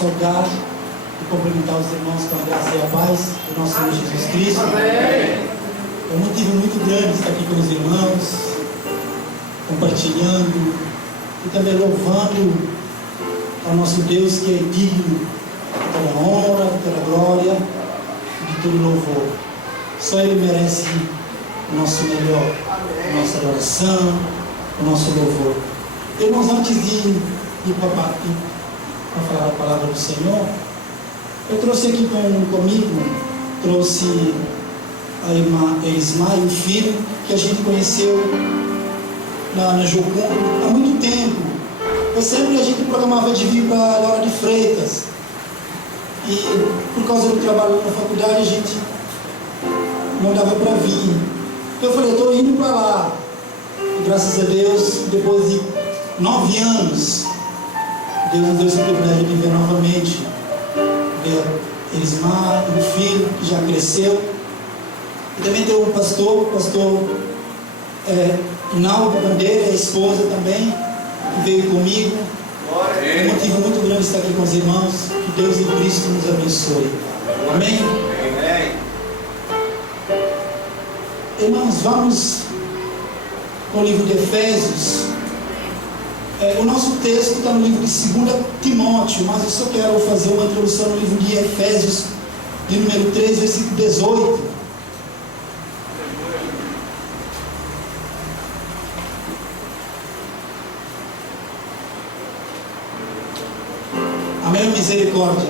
saudar e cumprimentar os irmãos com a graça e a paz do nosso Senhor Jesus Cristo. É um motivo muito grande estar aqui com os irmãos, compartilhando e também louvando ao nosso Deus, que é digno de toda honra, de toda glória e de todo louvor. Só Ele merece o nosso melhor, a nossa adoração, o nosso louvor. Irmãos, antes de ir para falar a palavra do Senhor, eu trouxe aqui comigo, trouxe a irmã Elismar e o filho, que a gente conheceu na Jocum há muito tempo. Eu sempre a gente programava de vir para a Laura de Freitas, e por causa do trabalho na faculdade a gente não dava para vir. Eu falei, estou indo para lá. E graças a Deus, depois de 9 anos, Deus nos deu esse privilégio de ver novamente, ver Elismar e o filho, que já cresceu. E também tem o pastor Naldo Bandeira, a esposa também, que veio comigo. É um motivo muito grande estar aqui com os irmãos. Que Deus e Cristo nos abençoe. Amém? Irmãos, vamos no livro de Efésios. O nosso texto está no livro de 2 Timóteo, mas eu só quero fazer uma introdução no livro de Efésios, de número 3, versículo 18. Amém, misericórdia.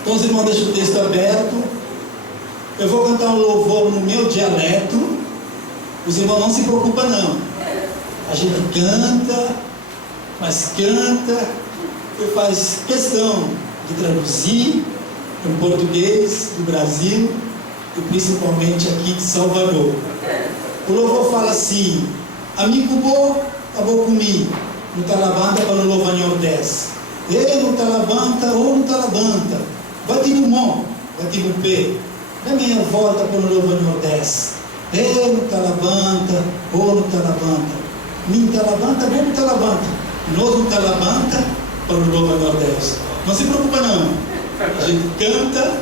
Então, os irmãos, deixam o texto aberto. Eu vou cantar um louvor no meu dialeto. Os irmãos não se preocupam não. A gente canta, mas canta e faz questão de traduzir em português do Brasil e principalmente aqui de Salvador. O louvor fala assim: amigo bom, acabou comigo. Não tá lavanda para não louvar em ordens. Ei, não tá lavanda, ou não tá lavanda. Bate no mão, bate no pé. Dá meia volta para não louvar em ordens. Ei, não tá lavanda, ou não tá lavanda. Mim tá lavanda, ou não tá lavanda. Nós não tá lavanda para não louvar em ordens. Não se preocupa não. A gente canta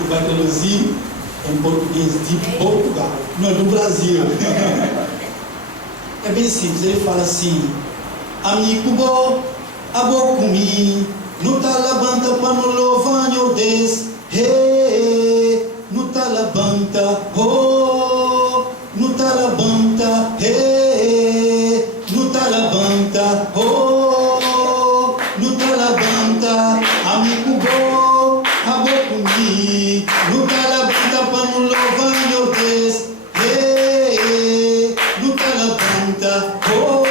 e vai traduzir em português de Portugal, não do Brasil. É bem simples, ele fala assim: amigo bom, a boa comigo, não tá lavanda para não louvar em Deus. Hey, não tá lavanda, oh, não tá lavanda, hey, não tá lavanda, oh, não tá lavanda, amigo bom, a boa comigo, não tá lavanda para não louvar em Deus. Hey, não tá lavanda, oh.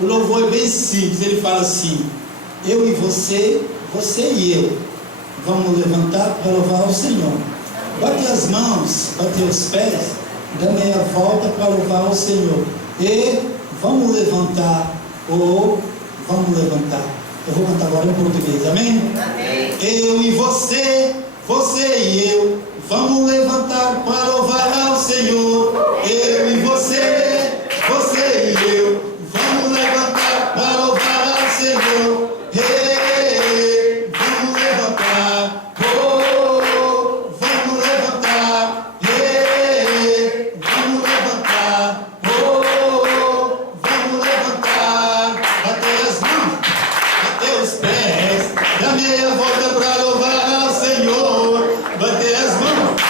O louvor é bem simples, ele fala assim: eu e você, você e eu, vamos levantar para louvar ao Senhor. Bate as mãos, bate os pés, dá meia volta para louvar ao Senhor. E vamos levantar, ou vamos levantar. Eu vou cantar agora em português, amém? Amém. Eu e você, você e eu, vamos levantar para louvar ao Senhor. Eu e você, você e eu, vamos levantar para louvar ao Senhor. Hey, vamos levantar, oh, vamos levantar. Hey, vamos levantar, oh, vamos levantar. Bater as mãos, bater os pés, dá meia volta para louvar ao Senhor. Bater as mãos,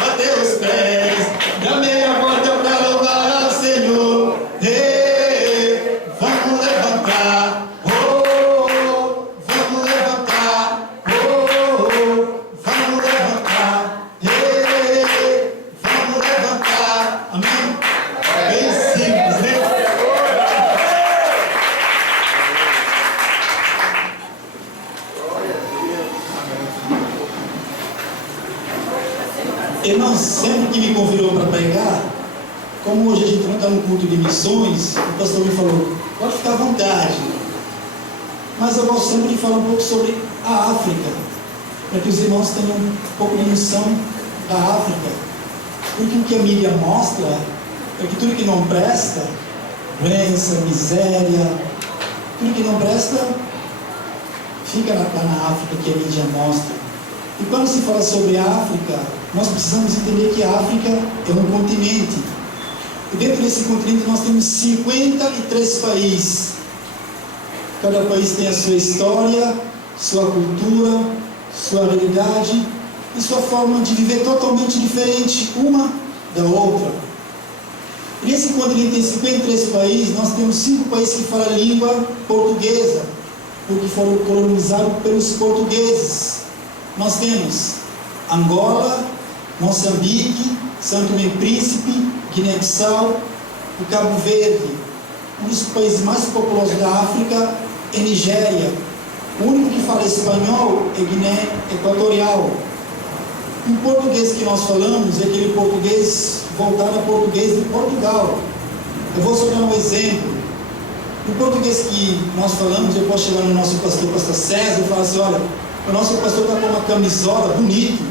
bater os pés, dá Como hoje a gente não está no culto de missões, o pastor me falou, pode ficar à vontade. Mas eu gosto sempre de falar um pouco sobre a África, para que os irmãos tenham um pouco de noção da África. Porque o que a mídia mostra é que tudo que não presta, doença, miséria, tudo que não presta, fica lá na África que a mídia mostra. E quando se fala sobre a África, nós precisamos entender que a África é um continente. E dentro desse continente nós temos 53 países. Cada país tem a sua história, sua cultura, sua realidade e sua forma de viver totalmente diferente uma da outra. E nesse continente tem 53 países, nós temos 5 países que falam a língua portuguesa, porque foram colonizados pelos portugueses. Nós temos Angola, Moçambique, São Tomé e Príncipe, Guiné-Bissau e Cabo Verde. Um dos países mais populosos da África é Nigéria. O único que fala espanhol é Guiné Equatorial. O português que nós falamos é aquele português voltado a português de Portugal. Eu vou só dar um exemplo. O português que nós falamos, eu posso chegar no nosso pastor César, e falar assim, olha, o nosso pastor está com uma camisola bonita.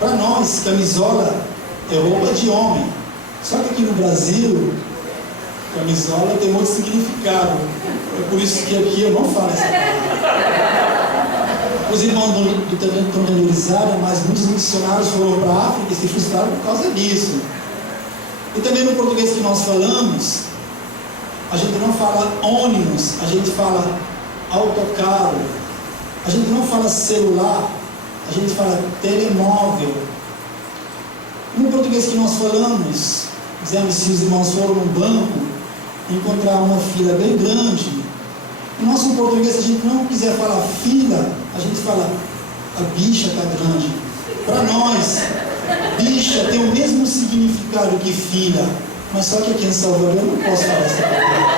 Para nós, camisola é roupa de homem. Só que aqui no Brasil, camisola tem muito significado. É por isso que aqui eu não falo essa palavra. Os irmãos estão dando mas muitos missionários foram para a África e se frustraram por causa disso. E também no português que nós falamos, a gente não fala ônibus, a gente fala autocarro. A gente não fala celular, a gente fala telemóvel. No português que nós falamos, dizemos, se os irmãos foram no banco, encontrar uma fila bem grande. No nosso português, se a gente não quiser falar fila, a gente fala, a bicha está grande. Para nós, bicha tem o mesmo significado que fila, mas só que aqui em Salvador eu não posso falar essa palavra.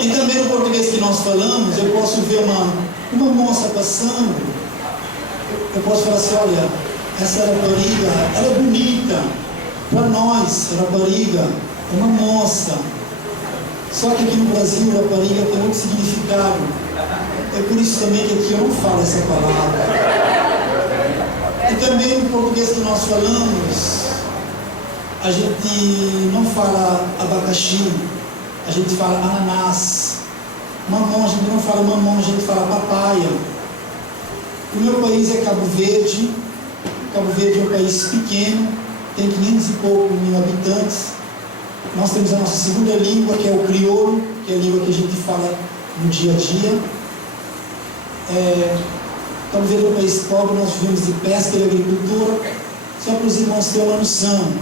E também no português que nós falamos, eu posso ver uma moça passando, eu posso falar assim, olha, essa rapariga, ela é bonita. Para nós, rapariga é uma moça. Só que aqui no Brasil, rapariga tem outro significado. É por isso também que aqui eu não falo essa palavra. E também no português que nós falamos, a gente não fala abacaxi, a gente fala ananás. Mamão, a gente não fala mamão, a gente fala papaya. O meu país é Cabo Verde. Cabo Verde é um país pequeno, tem 500 e pouco mil habitantes. Nós temos a nossa segunda língua, que é o crioulo, que é a língua que a gente fala no dia a dia. Cabo Verde é um país pobre, nós vivemos de pesca e agricultura. Só para os irmãos terem uma noção,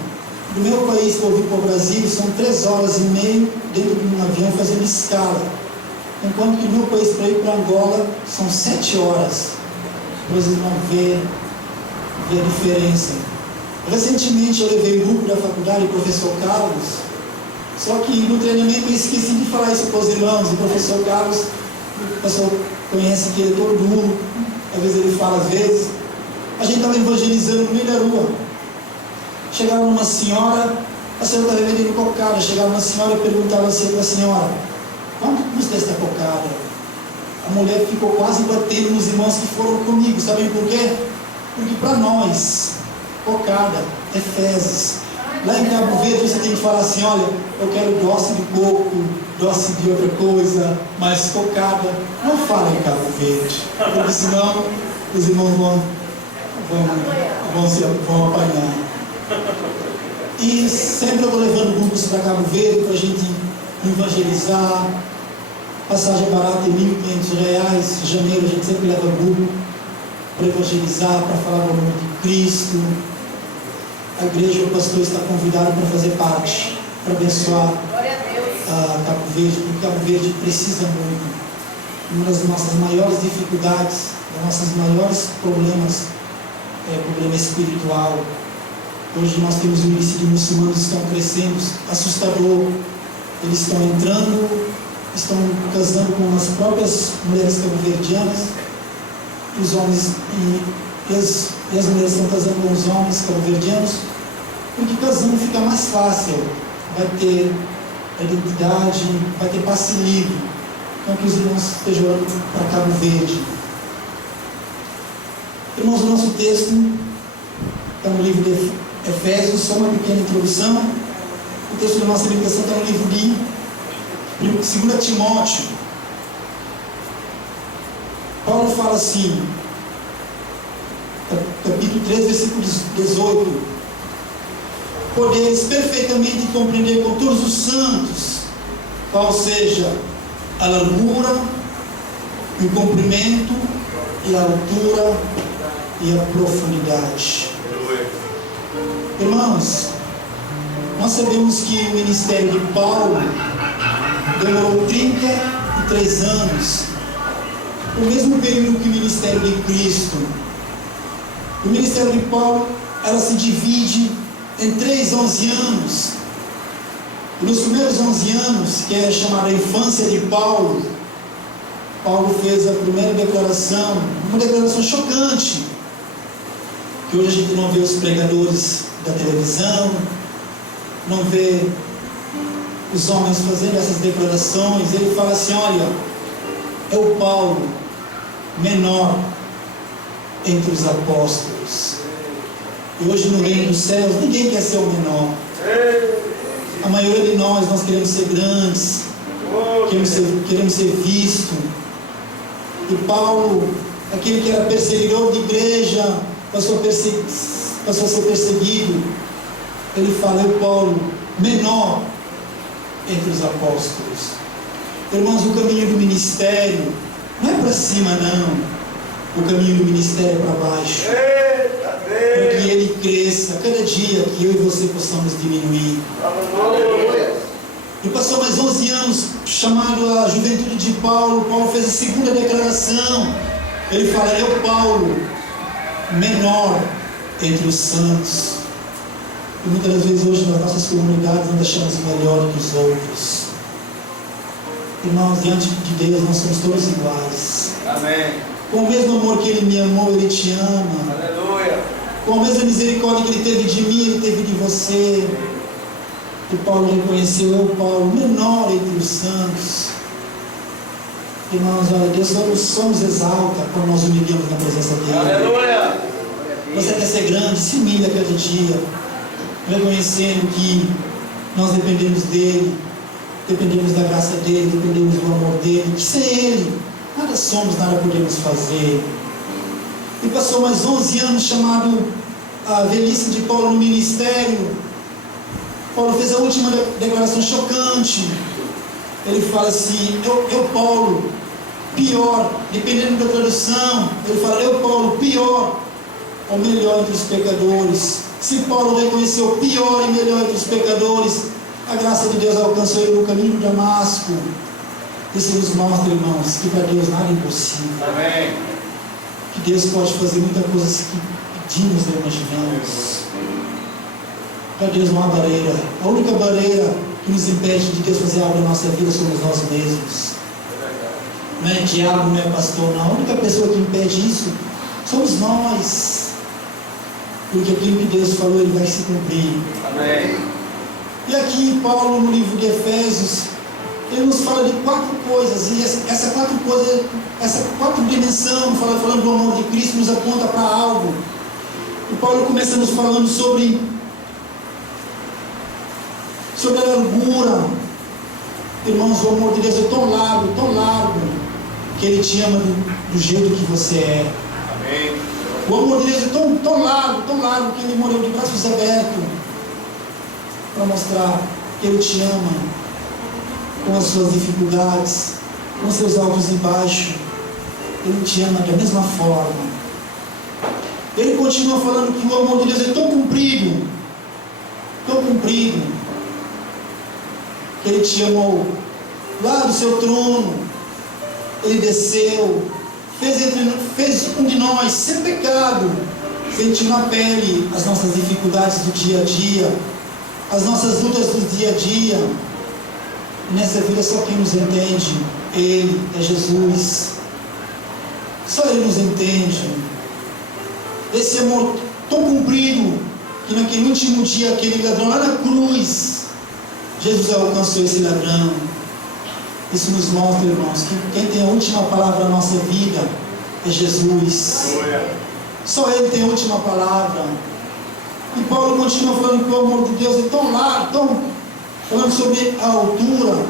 do meu país para eu vir para o Brasil são 3 horas e meia dentro de um avião fazendo escala, enquanto que do meu país para ir para Angola são 7 horas. Vocês vão ver a diferença. Recentemente eu levei um grupo da faculdade, o professor Carlos, só que no treinamento eu esqueci de falar isso para os irmãos. O professor Carlos, o pessoal conhece que ele é todo duro, às vezes ele fala, às vezes. A gente estava evangelizando no meio da rua. Chegava uma senhora, a senhora estava vendendo cocada, chegava uma senhora e perguntava assim para a senhora, quanto custa esta cocada? A mulher ficou quase batendo nos irmãos que foram comigo. Sabem por quê? Porque para nós, cocada é fezes. Lá em Cabo Verde você tem que falar assim, olha, eu quero doce de coco, doce de outra coisa, mas cocada. Não fala em Cabo Verde, porque senão os irmãos vão apanhar. E sempre eu vou levando grupos para Cabo Verde para a gente evangelizar. Passagem barata de R$1.500. Em janeiro a gente sempre leva grupo para evangelizar, para falar do nome de Cristo. A igreja, o pastor está convidado para fazer parte, para abençoar a Cabo Verde, porque Cabo Verde precisa muito. Uma das nossas maiores dificuldades, dos nossos maiores problemas é o problema espiritual. Hoje nós temos um índice de muçulmanos que estão crescendo, assustador. Eles estão entrando, estão casando com as próprias mulheres cabo-verdianas, os homens e as mulheres estão casando com os homens cabo-verdianos, Porque casando fica mais fácil, vai ter identidade, vai ter passe livre. Então que os irmãos estejam orando para Cabo Verde. Irmãos, o nosso texto está no livro de Efésios, só uma pequena introdução. O texto da nossa meditação está no livro de 2 Timóteo. Paulo fala assim, capítulo 3, versículo 18: podeis perfeitamente compreender com todos os santos qual seja a largura, o comprimento e a altura e a profundidade. Irmãos, nós sabemos que o ministério de Paulo demorou 33 anos, o mesmo período que o ministério de Cristo. O ministério de Paulo, ela se divide em 11 anos. E nos primeiros 11 anos, que é chamada a infância de Paulo, Paulo fez a primeira declaração, uma declaração chocante, que hoje a gente não vê os pregadores da televisão, não vê os homens fazendo essas declarações. Ele fala assim: olha, é o Paulo menor entre os apóstolos. E hoje no reino dos céus ninguém quer ser o menor. A maioria de nós queremos ser grandes, queremos ser visto. E Paulo, aquele que era perseguidor de igreja, passou a ser perseguido. Ele fala: é o Paulo menor entre os apóstolos. Irmãos, o caminho do ministério não é para cima, não. O caminho do ministério é para baixo, para que ele cresça cada dia, que eu e você possamos diminuir. E passou mais 11 anos, chamado a juventude de Paulo. Paulo fez a segunda declaração. Ele fala: é o Paulo menor entre os santos. E muitas das vezes hoje nas nossas comunidades nós achamos melhor que os outros. Irmãos, diante de Deus nós somos todos iguais. Amém. Com o mesmo amor que Ele me amou, Ele te ama. Aleluia. Com a mesma misericórdia que Ele teve de mim, Ele teve de você. E Paulo reconheceu: eu, Paulo, menor entre os santos. Irmãos, olha, Deus só nos exalta quando nós humilhamos na presença dEle. Aleluia. Você quer ser grande, se humilha cada dia, reconhecendo que nós dependemos dEle, dependemos da graça dEle, dependemos do amor dEle, que sem Ele nada somos, nada podemos fazer. E passou mais 11 anos, chamado a velhice de Paulo no ministério. Paulo fez a última declaração chocante. Ele fala assim: eu Paulo, pior, dependendo da tradução, ele fala: eu Paulo, pior ou melhor entre os pecadores. Se Paulo reconheceu o pior e melhor entre os pecadores, a graça de Deus alcançou ele no caminho de Damasco. Isso nos mostra, irmãos, que para Deus nada é impossível. Amém. Que Deus pode fazer muita coisa que pedimos e imaginamos. Para Deus não há barreira. A única barreira que nos impede de Deus fazer algo na nossa vida somos nós mesmos. Não é diabo, não é pastor, não. A única pessoa que impede isso somos nós. Porque aquilo que Deus falou, Ele vai se cumprir. Amém. E aqui Paulo, no livro de Efésios, ele nos fala de 4 coisas. E essa 4 coisas, essa 4 dimensões, falando do amor de Cristo, nos aponta para algo. E Paulo começa nos falando sobre a largura. Irmãos, o amor de Deus é tão largo, que Ele te ama do jeito que você é. Amém. O amor de Deus é tão largo, que Ele morreu de braços abertos para mostrar que Ele te ama com as suas dificuldades, com os seus altos e baixos. Ele te ama da mesma forma. Ele continua falando que o amor de Deus é tão comprido, que Ele te amou lá do seu trono. Ele desceu, fez um de nós sem pecado, sentiu na pele as nossas dificuldades do dia a dia, as nossas lutas do dia a dia. Nessa vida só quem nos entende, Ele, é Jesus. Só Ele nos entende. Esse amor tão comprido que naquele último dia, aquele ladrão lá na cruz, Jesus alcançou esse ladrão. Isso nos mostra, irmãos, que quem tem a última palavra na nossa vida é Jesus. Só Ele tem a última palavra. E Paulo continua falando que o amor de Deus é tão largo, falando sobre a altura.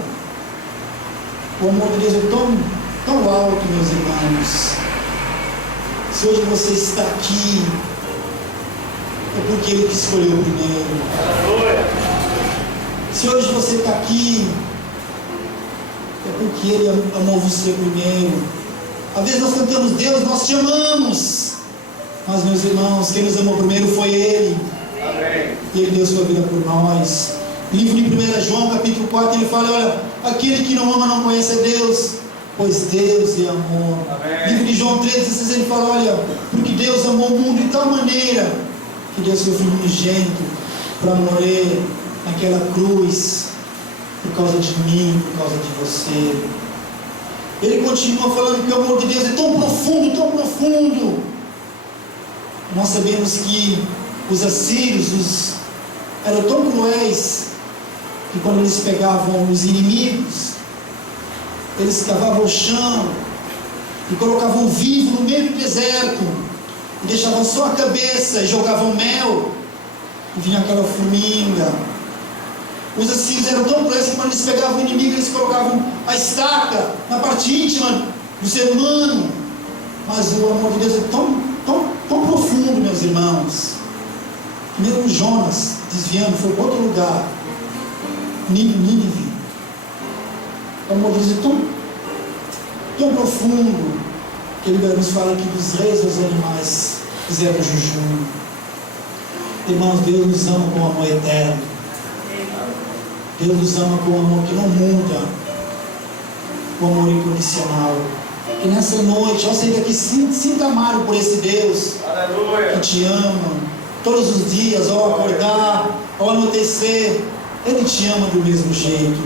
O amor de Deus é tão alto, meus irmãos. Se hoje você está aqui, é porque Ele te escolheu primeiro. Se hoje você está aqui, é porque Ele amou você primeiro. Às vezes nós cantamos, Deus, nós te amamos. Mas, meus irmãos, quem nos amou primeiro foi Ele. Amém. E Ele deu sua vida por nós. Livro de 1 João, capítulo 4, ele fala, olha, aquele que não ama não conhece a Deus, pois Deus é amor. Amém. Livro de João 3,16, ele fala, olha, porque Deus amou o mundo de tal maneira, que deu seu Filho unigênito para morrer naquela cruz, por causa de mim, por causa de você. Ele continua falando que o amor de Deus é tão profundo, tão profundo. Nós sabemos que os assírios eram tão cruéis, que quando eles pegavam os inimigos, eles cavavam o chão e colocavam vivo no meio do deserto, e deixavam só a cabeça e jogavam mel, e vinha aquela formiga. Os assírios eram tão cruéis que quando eles pegavam o inimigo, eles colocavam a estaca na parte íntima do ser humano. Mas o amor de Deus é tão profundo, meus irmãos. Mesmo Jonas desviando, foi para outro lugar, Nínive. O amor de Deus é tão profundo, que Ele nos fala aqui dos reis aos animais fizeram jejum. Irmãos, Deus nos ama com amor eterno. Deus nos ama com amor que não muda, com amor incondicional. E nessa noite, ao sair daqui, sinta amado por esse Deus. Aleluia. Que te ama todos os dias, ao acordar, ao anoitecer. Ele te ama do mesmo jeito.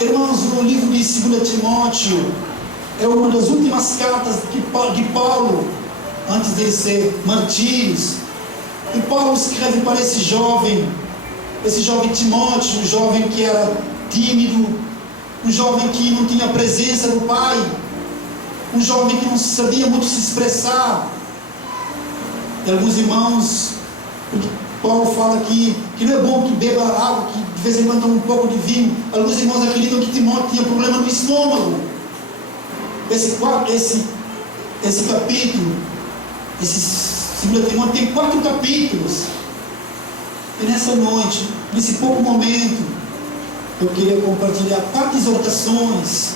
Irmãos, o livro de 2 Timóteo é uma das últimas cartas de Paulo, antes dele ser martírio. E Paulo escreve para esse jovem Timóteo, um jovem que era tímido, um jovem que não tinha a presença do pai, um jovem que não sabia muito se expressar. E alguns irmãos, Paulo fala que não é bom que beba água, que de vez em quando toma um pouco de vinho. Alguns irmãos acreditam que Timóteo tinha problema no estômago. Esse capítulo, esse 2 Timóteo tem 4 capítulos. E nessa noite, nesse pouco momento, eu queria compartilhar 4 exortações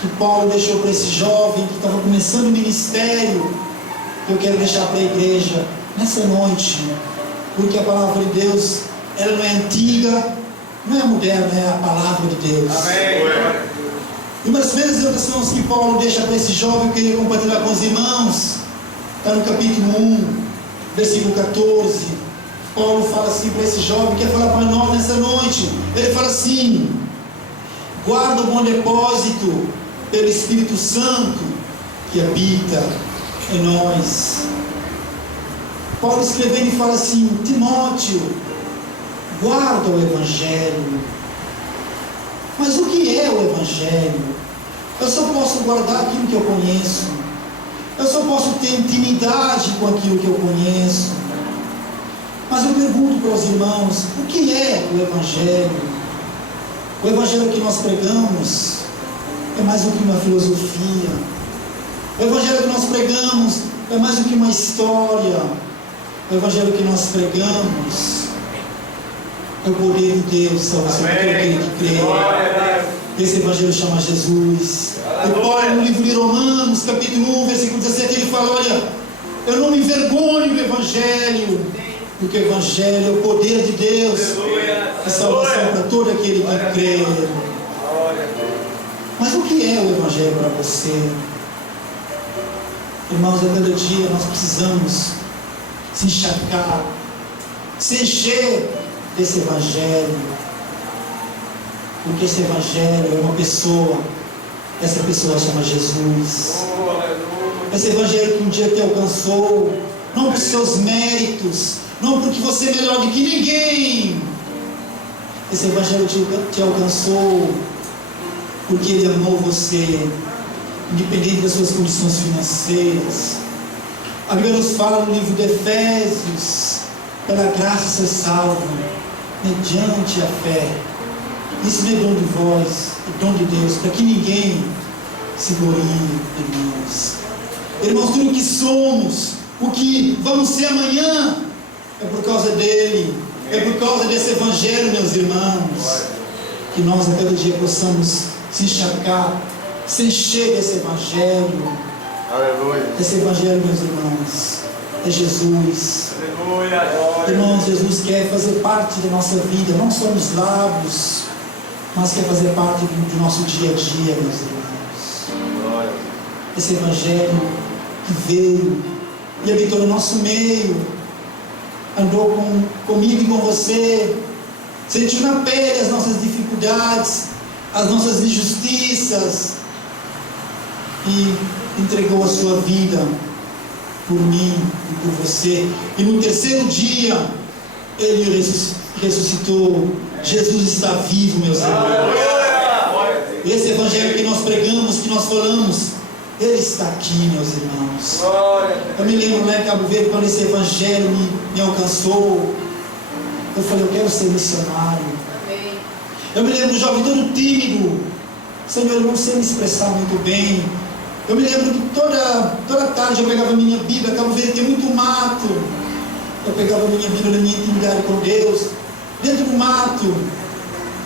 que Paulo deixou para esse jovem que estava começando o ministério, que eu quero deixar para a igreja nessa noite, porque a palavra de Deus, ela não é antiga, não é moderna, é a palavra de Deus. Amém. E uma das primeiras exortações que Paulo deixa para esse jovem, eu queria compartilhar com os irmãos, está no capítulo 1, versículo 14. Paulo fala assim para esse jovem, quer falar para nós nessa noite. Ele fala assim: guarda o bom depósito pelo Espírito Santo que habita em nós. Paulo escrevendo e fala assim: Timóteo, guarda o Evangelho. Mas o que é o Evangelho? Eu só posso guardar aquilo que eu conheço. Eu só posso ter intimidade com aquilo que eu conheço. Mas eu pergunto para os irmãos, o que é o Evangelho? O Evangelho que nós pregamos é mais do que uma filosofia. O Evangelho que nós pregamos é mais do que uma história. O Evangelho que nós pregamos é o poder de Deus, salvação para aquele que crê. Esse Evangelho chama Jesus. E Paulo, no livro de Romanos, capítulo 1, versículo 17, ele fala: olha, eu não me envergonho do Evangelho, porque o Evangelho é o poder de Deus, é salvação para todo aquele que crê. Mas o que é o Evangelho para você? Irmãos, a cada dia nós precisamos se encharcar, se encher desse Evangelho, porque esse Evangelho é uma pessoa. Essa pessoa chama Jesus. Esse Evangelho que um dia te alcançou, não por seus méritos, não porque você é melhor do que ninguém. Esse Evangelho te alcançou porque Ele amou você, independente das suas condições financeiras. A Bíblia nos fala no livro de Efésios: pela graça ser salvo, mediante a fé. Isso não é dom de vós, é dom de Deus, para que ninguém se glorie, irmãos. Irmãos, tudo o que somos, o que vamos ser amanhã, é por causa dele, é por causa desse Evangelho, meus irmãos. Que nós a cada dia possamos se encharcar, se encher desse Evangelho. Aleluia. Esse Evangelho, meus irmãos, é Jesus. Aleluia. Irmãos, Jesus quer fazer parte da nossa vida, não só nos lábios, mas quer fazer parte do nosso dia a dia, meus irmãos. Esse Evangelho que veio e habitou no nosso meio, andou comigo e com você, sentiu na pele as nossas dificuldades, as nossas injustiças, e entregou a sua vida por mim e por você. E no terceiro dia Ele ressuscitou. Jesus está vivo, meus irmãos. Esse Evangelho que nós pregamos, que nós falamos, Ele está aqui, meus irmãos. Eu me lembro lá em Cabo Verde, quando esse Evangelho me alcançou, eu falei: eu quero ser missionário. Eu me lembro do jovem todo tímido: Senhor, eu não sei me expressar muito bem. Eu me lembro que toda tarde eu pegava a minha Bíblia. Cabo Verde tem muito mato. Eu pegava a minha Bíblia na minha intimidade com Deus, dentro do mato.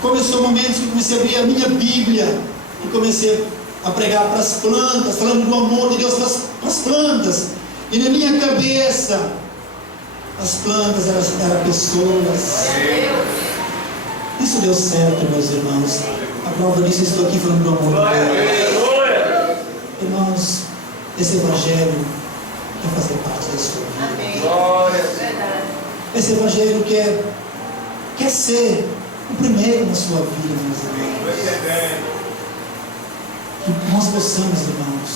Começou momentos que comecei a abrir a minha Bíblia e comecei a pregar para as plantas, falando do amor de Deus para as plantas. E na minha cabeça, as plantas eram pessoas. Isso deu certo, meus irmãos. A prova disso, eu estou aqui falando do amor de Deus. Irmãos, esse Evangelho quer fazer parte da sua vida. Esse Evangelho quer ser o primeiro na sua vida, meus irmãos. Que nós possamos, irmãos,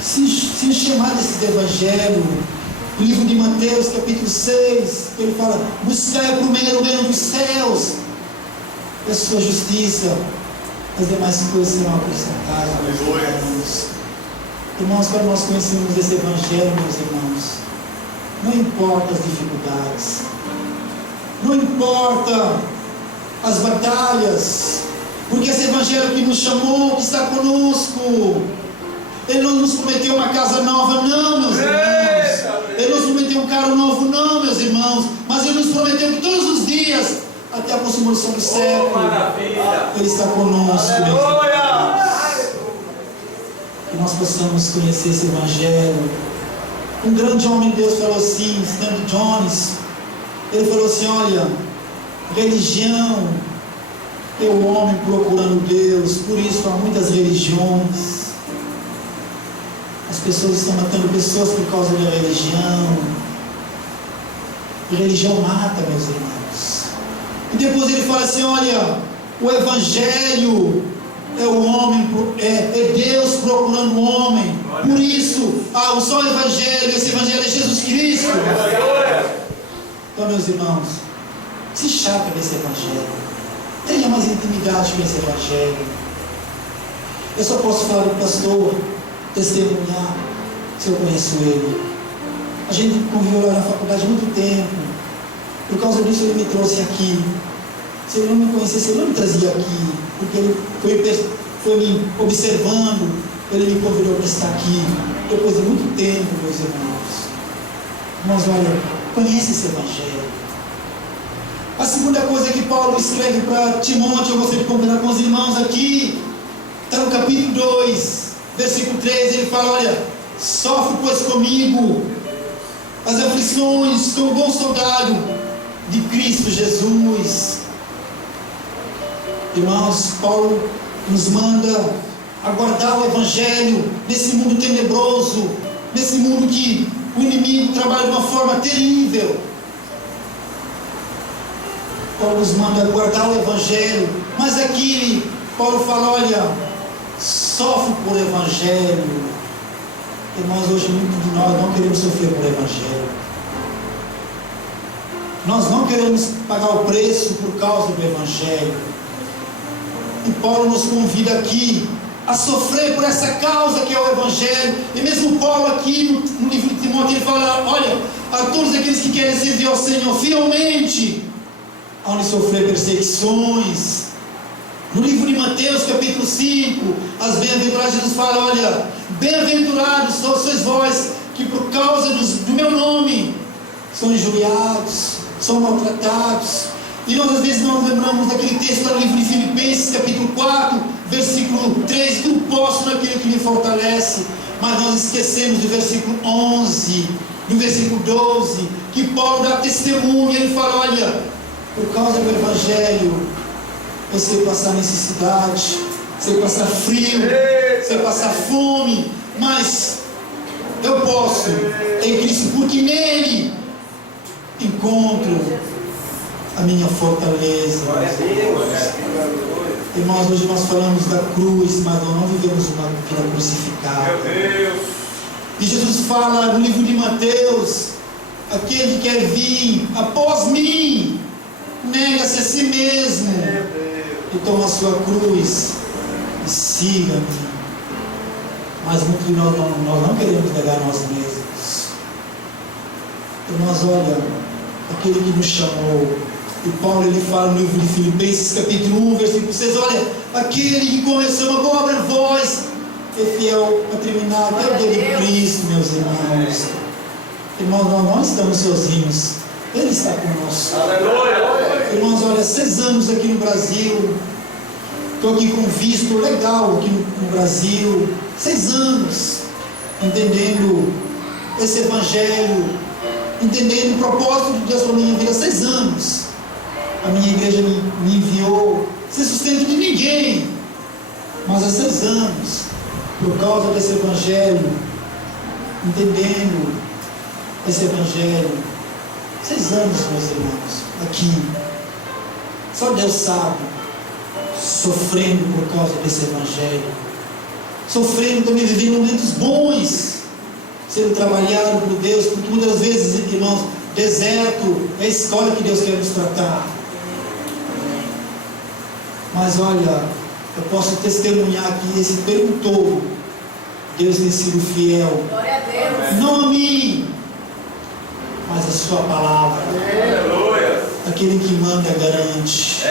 se encher mais desse Evangelho. O livro de Mateus, capítulo 6, ele fala: buscai primeiro o reino dos céus e a sua justiça, as demais coisas serão acrescentadas, meus irmãos. Irmãos, para nós conhecermos esse Evangelho, meus irmãos, não importa as dificuldades, não importa as batalhas, porque esse Evangelho que nos chamou, que está conosco, Ele não nos prometeu uma casa nova, não, meus irmãos. Ele não nos prometeu um carro novo, não, meus irmãos. Mas Ele nos prometeu que todos os dias, até a consumação do século, Ele está conosco, meus irmãos. Que nós possamos conhecer esse Evangelho. Um grande homem de Deus falou assim, Stanley Jones. Ele falou assim: olha, religião é o homem procurando Deus, por isso há muitas religiões. As pessoas estão matando pessoas por causa da religião. E religião mata, meus irmãos. E depois ele fala assim: olha, o Evangelho é o homem, é Deus procurando o homem. Por isso há um só Evangelho. Esse Evangelho é Jesus Cristo. Então, meus irmãos, se encharca desse Evangelho. Tenha mais intimidade com esse Evangelho. Eu só posso falar do pastor, testemunhar, se eu conheço ele. A gente conviveu lá na faculdade há muito tempo. Por causa disso ele me trouxe aqui. Se ele não me conhecesse, ele não me trazia aqui, porque ele foi me observando, ele me convidou para estar aqui, depois de muito tempo, meus irmãos. Mas olha, conhece esse Evangelho. A segunda coisa que Paulo escreve para Timóteo, eu gostaria de combinar com os irmãos aqui, está no capítulo 2, versículo 3, ele fala: olha, sofre pois comigo as aflições como bom soldado de Cristo Jesus. Irmãos, Paulo nos manda aguardar o Evangelho nesse mundo tenebroso, nesse mundo que o inimigo trabalha de uma forma terrível. Paulo nos manda aguardar o Evangelho, mas aqui Paulo fala: olha, sofre por Evangelho. Irmãos, hoje muitos de nós não queremos sofrer por Evangelho. Nós não queremos pagar o preço por causa do Evangelho. E Paulo nos convida aqui a sofrer por essa causa que é o Evangelho. E mesmo Paulo aqui no livro de Timóteo, ele fala: olha, a todos aqueles que querem servir ao Senhor fielmente, hão de sofrer perseguições. No livro de Mateus, capítulo 5, as bem-aventuradas, Jesus fala: olha, bem-aventurados sois vós, que por causa do meu nome são injuriados, são maltratados. E nós às vezes não lembramos daquele texto lá no livro de Filipenses, capítulo 4, versículo 3, tudo posso naquele que me fortalece. Mas nós esquecemos do versículo 11, do versículo 12, que Paulo dá testemunho. Ele fala: olha, por causa do Evangelho, eu sei passar necessidade, sei passar frio, sei passar fome, mas eu posso em Cristo, porque nele encontro a minha fortaleza. Irmãos, hoje nós falamos da cruz, mas nós não vivemos uma vida crucificada. E Jesus fala no livro de Mateus: aquele que quer vir após mim, nega-se a si mesmo, e toma a sua cruz e siga-me. Mas muitos de nós não queremos negar nós mesmos. Irmãos, olha, aquele que nos chamou, e Paulo ele fala no livro de Filipenses capítulo 1, versículo 6, olha, aquele que começou uma boa obra em vós é fiel a terminar até o dia de Cristo, meus irmãos. Irmãos, nós não estamos sozinhos, Ele está conosco. Irmãos, olha, 6 anos aqui no Brasil, estou aqui com visto legal aqui no Brasil, 6 anos, entendendo esse Evangelho, entendendo o propósito de Deus para a minha vida. 6 anos a minha igreja me enviou sem sustento de ninguém, mas há 6 anos, por causa desse Evangelho, entendendo esse Evangelho, 6 anos, meus irmãos, aqui, só Deus sabe, sofrendo por causa desse Evangelho, sofrendo também, vivendo momentos bons, sendo trabalhado por Deus, porque muitas vezes, irmãos, deserto é a escola que Deus quer nos tratar. Mas olha, eu posso testemunhar que esse tempo todo Deus tem sido fiel. Glória a Deus. Não a mim, mas a sua palavra. Aleluia. Aquele que manda garante.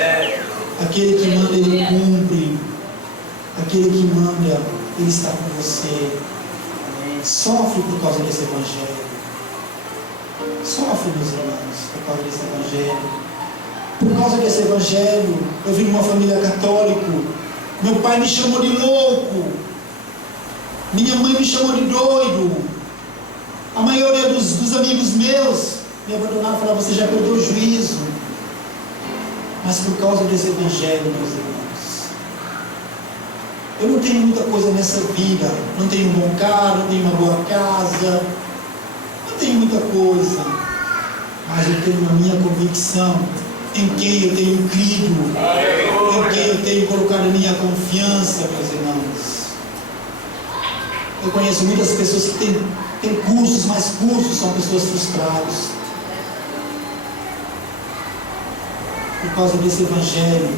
Aquele que manda, ele cumpre. Aquele que manda, ele está com você. Sofre por causa desse Evangelho. Sofre, meus irmãos, por causa desse Evangelho. Por causa desse Evangelho, eu vim de uma família católica. Meu pai me chamou de louco. Minha mãe me chamou de doido. A maioria dos amigos meus me abandonaram e falaram: você já perdeu o juízo. Mas por causa desse Evangelho, meus irmãos, eu não tenho muita coisa nessa vida. Não tenho um bom carro, não tenho uma boa casa, não tenho muita coisa. Mas eu tenho a minha convicção em quem eu tenho crido, em quem eu tenho colocado a minha confiança, meus irmãos. Eu conheço muitas pessoas que têm cursos, mas cursos são pessoas frustradas. Por causa desse Evangelho,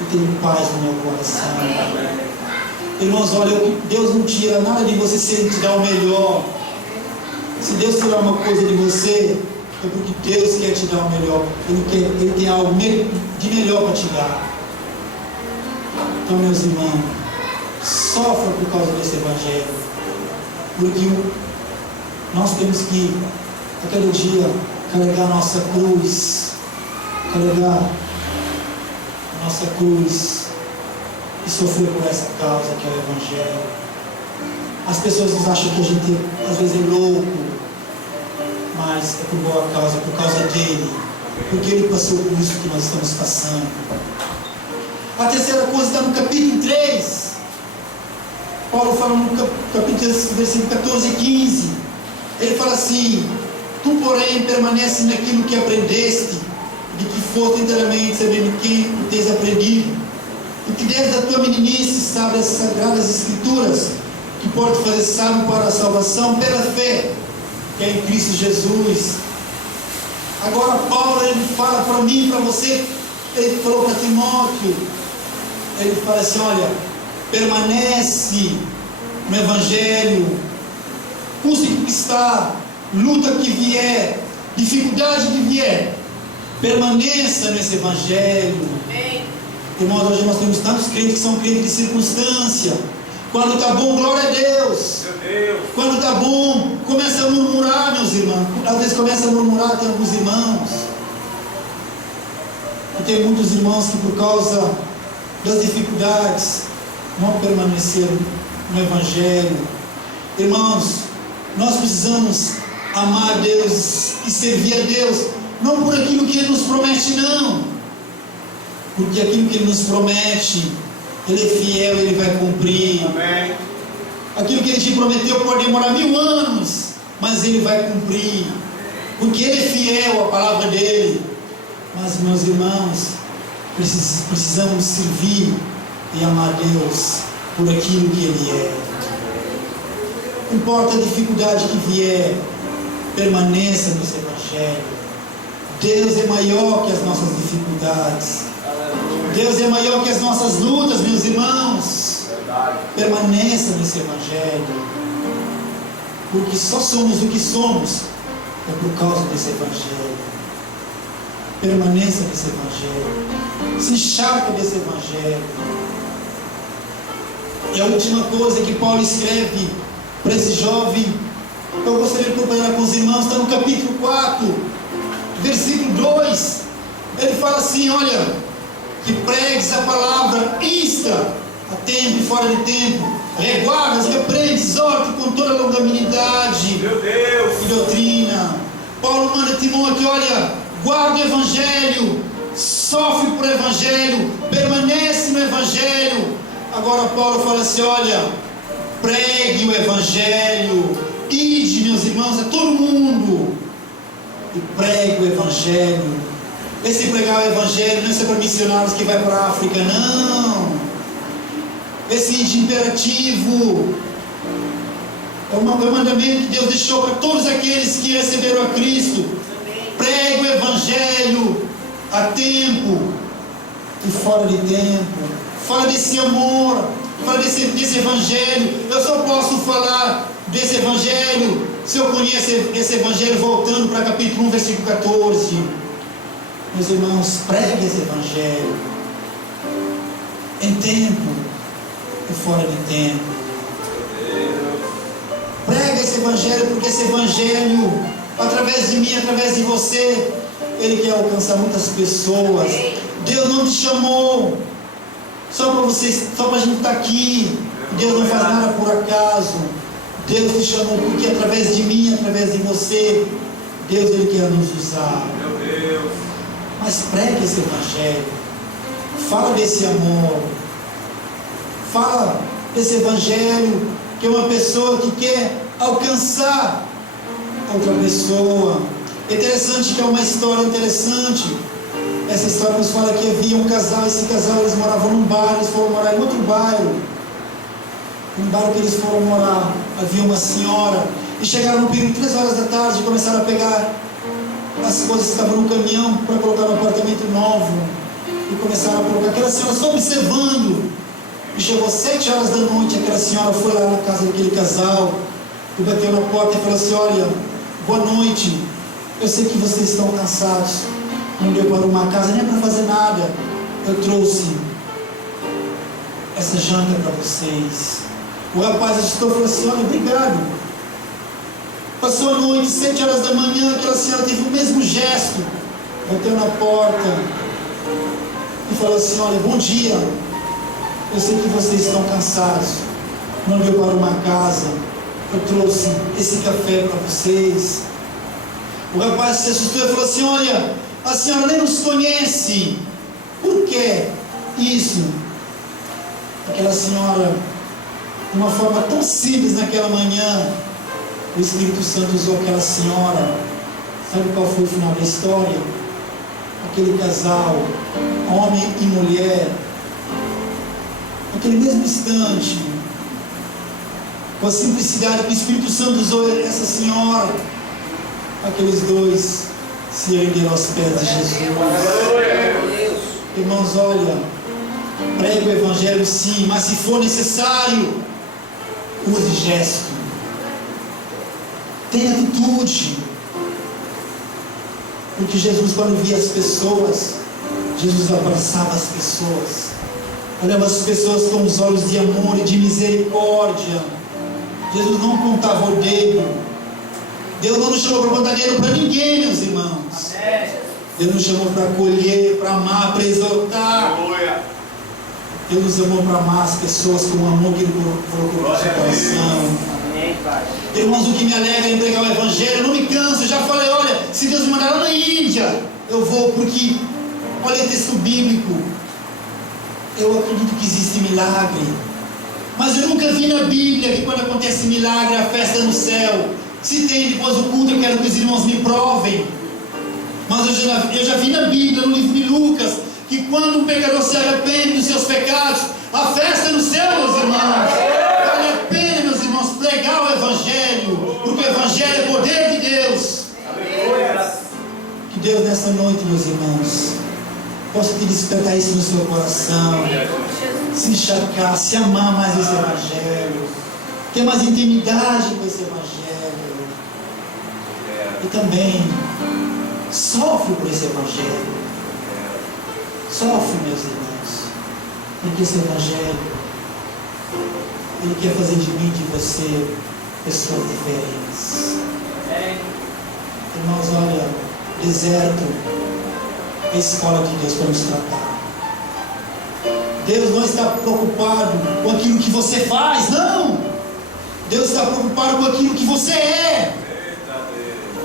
eu tenho paz no meu coração. Irmãos, olha, Deus não tira nada de você se Ele te dá o melhor. Se Deus tirar uma coisa de você, é porque Deus quer te dar o melhor. Ele tem algo de melhor para te dar. Então, meus irmãos, sofra por causa desse Evangelho, porque nós temos que a cada dia carregar a nossa cruz, e sofrer por essa causa que é o Evangelho. As pessoas acham que a gente às vezes é louco, mas é por boa causa, por causa dele, porque ele passou por isso que nós estamos passando. A terceira coisa está no capítulo 3. Paulo fala no capítulo 3, versículo 14 e 15. Ele fala assim: tu, porém, permanece naquilo que aprendeste, de que foste inteiramente sabendo quem o tens aprendido, e que desde a tua meninice sabes as sagradas Escrituras, que pode fazer sábio para a salvação pela fé, que é em Cristo Jesus. Agora Paulo, ele fala para mim, para você, ele falou para Timóteo, ele fala assim, olha, permanece no Evangelho, custe que custar, luta que vier, dificuldade que vier, permaneça nesse Evangelho. Irmãos, hoje nós temos tantos crentes que são crentes de circunstância. Quando está bom, glória a Deus. Quando está bom, começa a murmurar, meus irmãos. Às vezes começa a murmurar, tem alguns irmãos. E tem muitos irmãos que por causa das dificuldades não permaneceram no Evangelho. Irmãos, nós precisamos amar a Deus e servir a Deus, não por aquilo que Ele nos promete, não. Porque aquilo que Ele nos promete, Ele é fiel, Ele vai cumprir. Amém. Aquilo que Ele te prometeu pode demorar 1000 anos, mas Ele vai cumprir. Porque Ele é fiel à palavra dEle. Mas, meus irmãos, precisamos servir e amar Deus por aquilo que Ele é. Não importa a dificuldade que vier, permaneça nesse Evangelho. Deus é maior que as nossas dificuldades. Deus é maior que as nossas lutas, meus irmãos. Permaneça nesse Evangelho. Porque só somos o que somos é por causa desse Evangelho. Permaneça nesse Evangelho. Se encharque desse Evangelho. E a última coisa que Paulo escreve para esse jovem, eu gostaria de acompanhar com os irmãos, está no capítulo 4, versículo 2. Ele fala assim, olha, que pregues a palavra, insta a tempo e fora de tempo, reguardas, repreende, exorta com toda a longanimidade e doutrina. Paulo manda Timóteo, olha, guarda o Evangelho, sofre por Evangelho, permanece no Evangelho. Agora Paulo fala assim, olha, pregue o Evangelho, ide, meus irmãos, a todo mundo, e pregue o Evangelho. Esse pregar o Evangelho não é só para missionários que vai para a África, não. Esse ide imperativo é um mandamento que Deus deixou para todos aqueles que receberam a Cristo. Pregue o Evangelho a tempo e fora de tempo. Fala desse amor, fala desse Evangelho. Eu só posso falar desse Evangelho se eu conheço esse Evangelho, voltando para capítulo 1, versículo 14. Meus irmãos, pregue esse Evangelho em tempo e fora de tempo. Pregue esse Evangelho, porque esse Evangelho, através de mim, através de você, ele quer alcançar muitas pessoas. Deus não te chamou só para vocês, só para a gente estar aqui. Deus não faz nada por acaso. Deus te chamou porque através de mim, através de você, Deus ele quer nos usar. Meu Deus. Mas pregue esse Evangelho. Fala desse amor. Fala desse Evangelho, que é uma pessoa que quer alcançar outra pessoa. É interessante que é uma história interessante. Essa história nos fala que havia um casal. Esse casal, eles moravam num bairro, eles foram morar em outro bairro. No bairro que eles foram morar, havia uma senhora. E chegaram no período 3 horas da tarde e começaram a pegar as coisas que estavam no caminhão para colocar no apartamento novo. E começaram a colocar. Aquela senhora só observando. E chegou 7 horas da noite. Aquela senhora foi lá na casa daquele casal e bateu na porta e falou assim: olha, boa noite. Eu sei que vocês estão cansados. Não deu para arrumar a casa nem para fazer nada. Eu trouxe essa janta para vocês. O rapaz assustou e falou assim: olha, obrigado. Passou a noite, 7 horas da manhã, aquela senhora teve o mesmo gesto. Bateu na porta e falou assim: olha, bom dia. Eu sei que vocês estão cansados. Não deu para arrumar a casa. Eu trouxe esse café para vocês. O rapaz se assustou e falou assim: olha, a senhora nem nos conhece. Por que isso? Aquela senhora, de uma forma tão simples naquela manhã, o Espírito Santo usou aquela senhora. Sabe qual foi o final da história? Aquele casal, homem e mulher, naquele mesmo instante, com a simplicidade que o Espírito Santo usou essa senhora, aqueles dois se ergueram aos pés de Jesus. Irmãos, olha, pregue o Evangelho sim, mas se for necessário, use gesto, tenha atitude, porque Jesus, quando via as pessoas, Jesus abraçava as pessoas, olhava as pessoas com os olhos de amor e de misericórdia. Jesus não apontava o dedo. Deus não nos chamou para apontar dedo para ninguém, meus irmãos. Deus nos chamou para acolher, para amar, para exaltar. Deus nos amou para amar as pessoas com o amor que Ele colocou no nosso coração. Irmãos, o que me alegra em pregar o Evangelho, eu não me canso. Eu já falei, olha, se Deus me mandar lá na Índia, eu vou, porque, olha o texto bíblico, eu acredito que existe milagre, mas eu nunca vi na Bíblia que quando acontece milagre, a festa no céu. Se tem depois do culto, eu quero que os irmãos me provem. Mas eu já vi na Bíblia, no livro de Lucas, que quando um pecador se arrepende dos seus pecados, a festa é no céu, meus irmãos. Vale a pena, meus irmãos, pregar o Evangelho, porque o Evangelho é poder de Deus. Que Deus nessa noite, meus irmãos, possa te despertar isso no seu coração, se encharcar, se amar mais esse Evangelho, ter mais intimidade com esse Evangelho, e também sofre por esse Evangelho. Sofre, meus irmãos, porque esse Evangelho, Ele quer fazer de mim e de você pessoas diferentes. Irmãos, olha, deserto é a escola de Deus para nos tratar. Deus não está preocupado com aquilo que você faz, não. Deus está preocupado com aquilo que você é.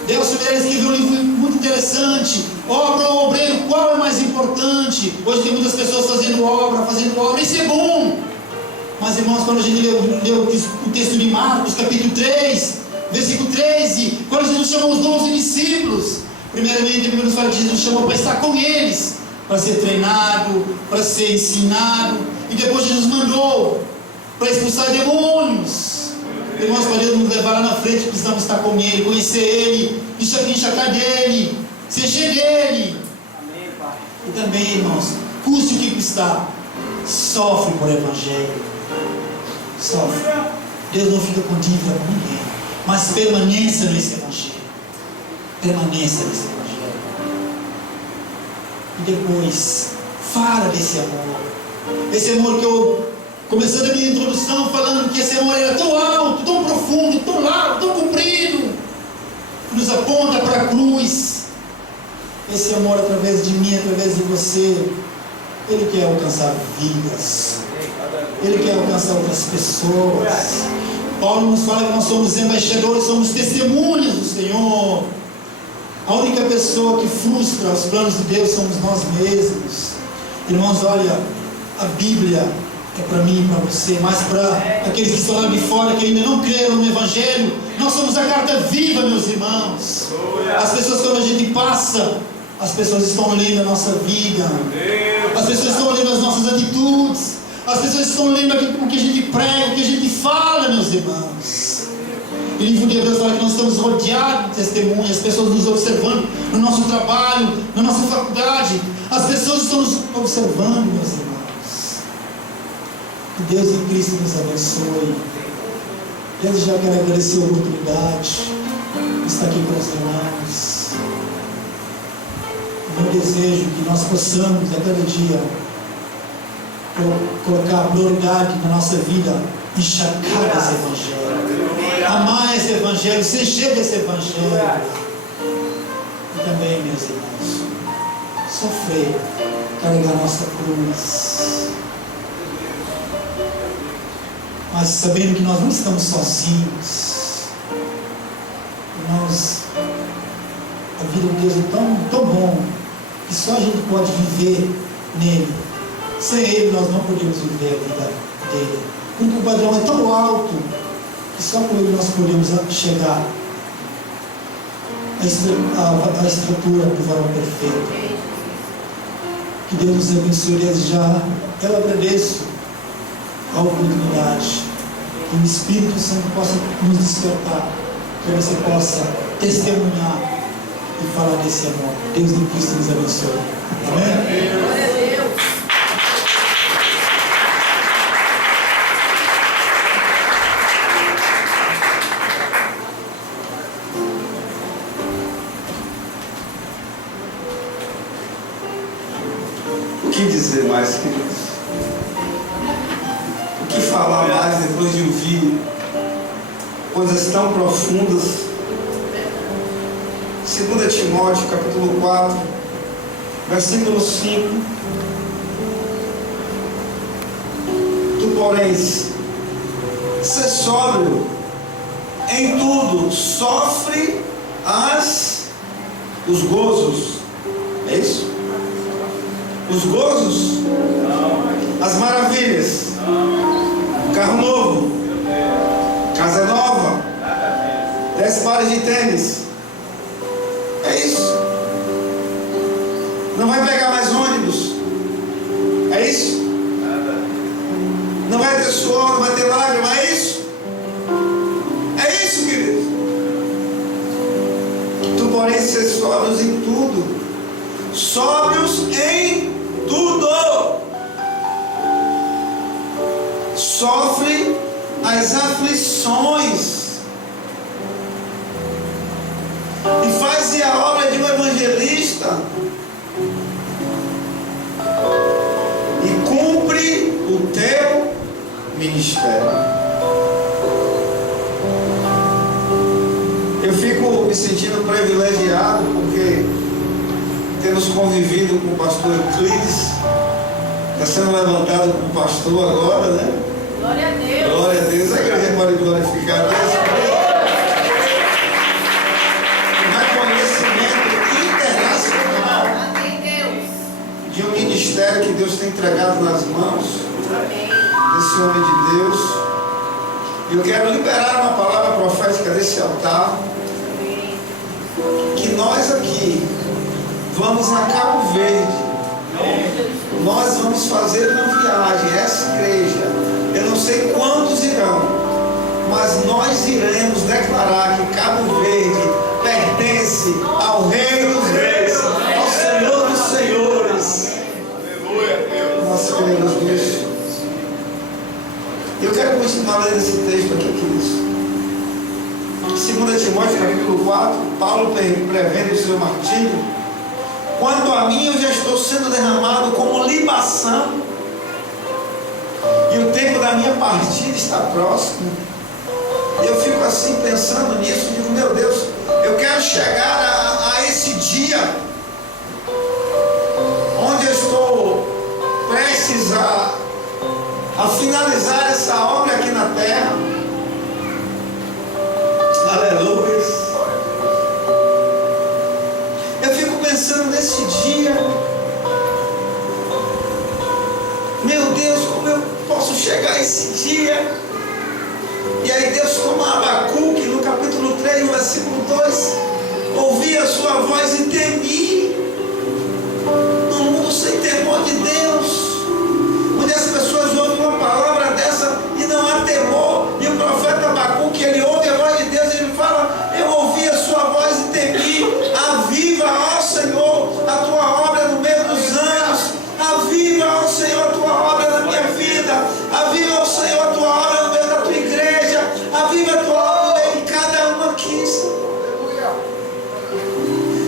Deus escreveu um livro muito interessante, Obra ou Obreiro, qual é mais importante? Hoje tem muitas pessoas fazendo obra, isso é bom. Mas irmãos, quando a gente lê o texto de Marcos, capítulo 3, versículo 13, quando Jesus chamou os 12 discípulos, primeiramente a Bíblia nos fala que Jesus chamou para estar com eles, para ser treinado, para ser ensinado, e depois Jesus mandou para expulsar demônios. Irmãos, para Deus nos levar lá na frente, precisamos estar com Ele, conhecer Ele, enxacar dele, se encher dele. Amém, Pai. E também, irmãos, custe o que custar, sofre por Evangelho. Sofre. Deus não fica com dívida com ninguém, mas permaneça nesse Evangelho. Permaneça nesse Evangelho. E depois, fala desse amor. Esse amor que eu, começando a minha introdução, falando que esse amor era tão alto, tão profundo, tão largo, tão comprido, que nos aponta para a cruz. Esse amor através de mim, através de você, Ele quer alcançar vidas. Ele quer alcançar outras pessoas. Paulo nos fala que nós somos embaixadores, somos testemunhas do Senhor. A única pessoa que frustra os planos de Deus somos nós mesmos. Irmãos, olha, a Bíblia é para mim e para você, mas para aqueles que estão lá de fora, que ainda não creram no Evangelho, nós somos a carta viva, meus irmãos. As pessoas, quando a gente passa, as pessoas estão lendo a nossa vida, as pessoas estão lendo as nossas atitudes, as pessoas estão lendo o que a gente prega, o que a gente fala, meus irmãos. O livro de Hebreus fala que nós estamos rodeados de testemunhas, as pessoas nos observando no nosso trabalho, na nossa faculdade, as pessoas estão nos observando, meus irmãos. Que Deus em Cristo nos abençoe. Desde já quero agradecer a oportunidade de estar aqui com os irmãos. Eu desejo que nós possamos a cada dia colocar a prioridade na nossa vida, encharcar esse Evangelho, amar esse Evangelho, ser cheio desse Evangelho. E também, meus irmãos, sofrer, carregar nossa cruz, mas sabendo que nós não estamos sozinhos. A vida de Deus é tão bom, que só a gente pode viver nele. Sem Ele nós não podemos viver a vida dele, porque o padrão é tão alto que só com Ele nós podemos chegar à estrutura do varão perfeito. Que Deus nos abençoe desde já. Eu agradeço a oportunidade Que o Espírito Santo possa nos despertar, que você possa testemunhar e falar desse amor. Deus em Cristo nos abençoe. Amém? Glória a Deus. O que dizer mais, queridos? O que falar mais depois de ouvir coisas tão profundas? 2 Timóteo, capítulo 4, versículo 5. Tu, porém, sê sóbrio em tudo, sofre os gozos. É isso? Os gozos, as maravilhas, carro novo, casa nova, 10 pares de tênis. É isso. Não vai pegar mais ônibus. É isso. Não vai ter suor, não vai ter lágrima. É isso. É isso, querido. Tu, porém, ser sóbrios em tudo. Sóbrios em tudo. Sofre as aflições e faz a obra de um evangelista e cumpre o teu ministério. Eu fico me sentindo privilegiado porque temos convivido com o pastor Euclides, está sendo levantado como pastor agora, né? Glória a Deus. Glória a Deus, a igreja pode glorificar a Deus. Reconhecimento internacional Amém, Deus. de um ministério que Deus tem entregado nas mãos Amém. desse homem de Deus. E eu quero liberar uma palavra profética desse altar, Amém. que nós aqui vamos a Cabo Verde. Nós vamos fazer uma viagem, essa igreja, eu não sei quantos irão, mas nós iremos declarar que Cabo Verde pertence ao Rei dos Reis, ao Senhor dos Senhores. Aleluia, Deus. Nós queremos isso. Eu quero continuar lendo esse texto aqui, queridos. 2 Timóteo capítulo 4, Paulo prevendo o seu martírio. Quanto a mim, eu já estou sendo derramado como libação, e o tempo da minha partida está próximo. E eu fico assim pensando nisso, digo, meu Deus, eu quero chegar a esse dia onde eu estou prestes a finalizar essa obra aqui na terra. Aleluia. Eu fico pensando nesse dia, meu Deus, como eu posso chegar a esse dia? E aí Deus toma Abacuque no capítulo 3, no versículo 2, ouvi a sua voz e temi. Num mundo sem temor de Deus, onde as pessoas ouvem uma palavra dessa e não há temor, e o profeta Abacuque, ele ouve a voz de Deus e ele fala, eu ouvi a sua voz e temi. Aviva, ó Senhor, a tua obra no meio dos anos. Aviva, ó Senhor, a tua obra na minha vida. Aviva, ó Senhor, a tua obra no meio da tua igreja. Aviva a tua obra no meio de cada um aqui.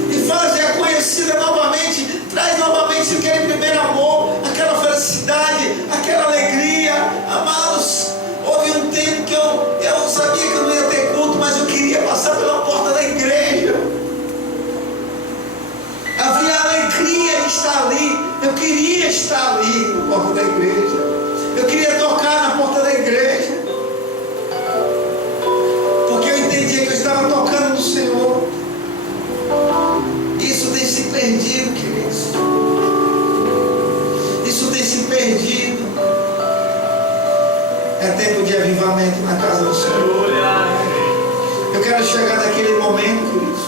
E faz-a conhecida novamente. Traz novamente aquele primeiro amor, aquela felicidade, aquela alegria. Amados, houve um tempo que eu sabia que eu não ia ter culto, mas eu queria passar pela porta da igreja. Havia alegria de estar ali. Eu queria estar ali na porta da igreja. Eu queria tocar na porta da igreja. Porque eu entendia que eu estava tocando no Senhor. Isso tem se perdido, queridos. Isso tem se perdido. É tempo de avivamento na casa do Senhor. Eu quero chegar naquele momento, queridos.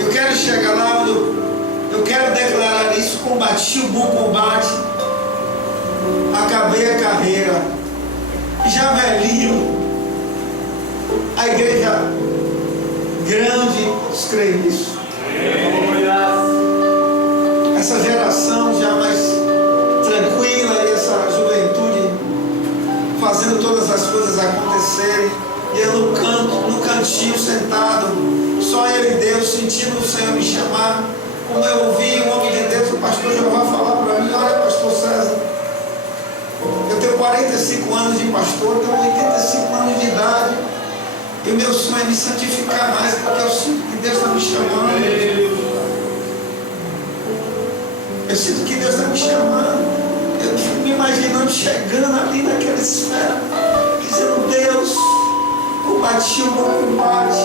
Eu quero chegar lá onde eu quero declarar isso. Combati o bom combate, acabei a carreira, já velhinho. A igreja grande, os creem nisso. Essa geração já mais tranquila e essa juventude fazendo todas as coisas acontecerem. E eu no cantinho sentado, só eu e Deus, sentindo o Senhor me chamar. Como eu ouvi o homem de Deus, o pastor Jeová falar para mim: olha, pastor César, eu tenho 45 anos de pastor, tenho 85 anos de idade, e o meu sonho é me santificar mais, porque eu sinto que Deus está me chamando. Eu sinto que Deus está me chamando. Eu fico me imaginando chegando ali naquela esfera, dizendo: Deus, combati o bom combate,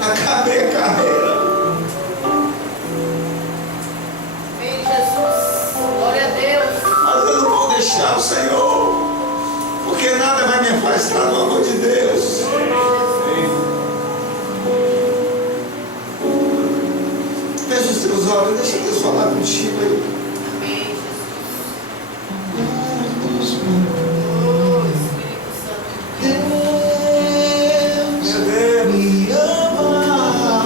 acabei a carreira. Amém, Jesus. Glória a Deus. Mas eu não vou deixar o Senhor, porque nada vai me afastar do amor de Deus. Feche os teus olhos, deixa Deus falar contigo aí. Amém, Jesus. Oh, Espírito Santo. Deus me ama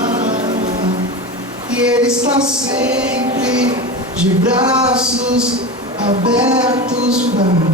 e Ele está sempre de braços abertos para mim.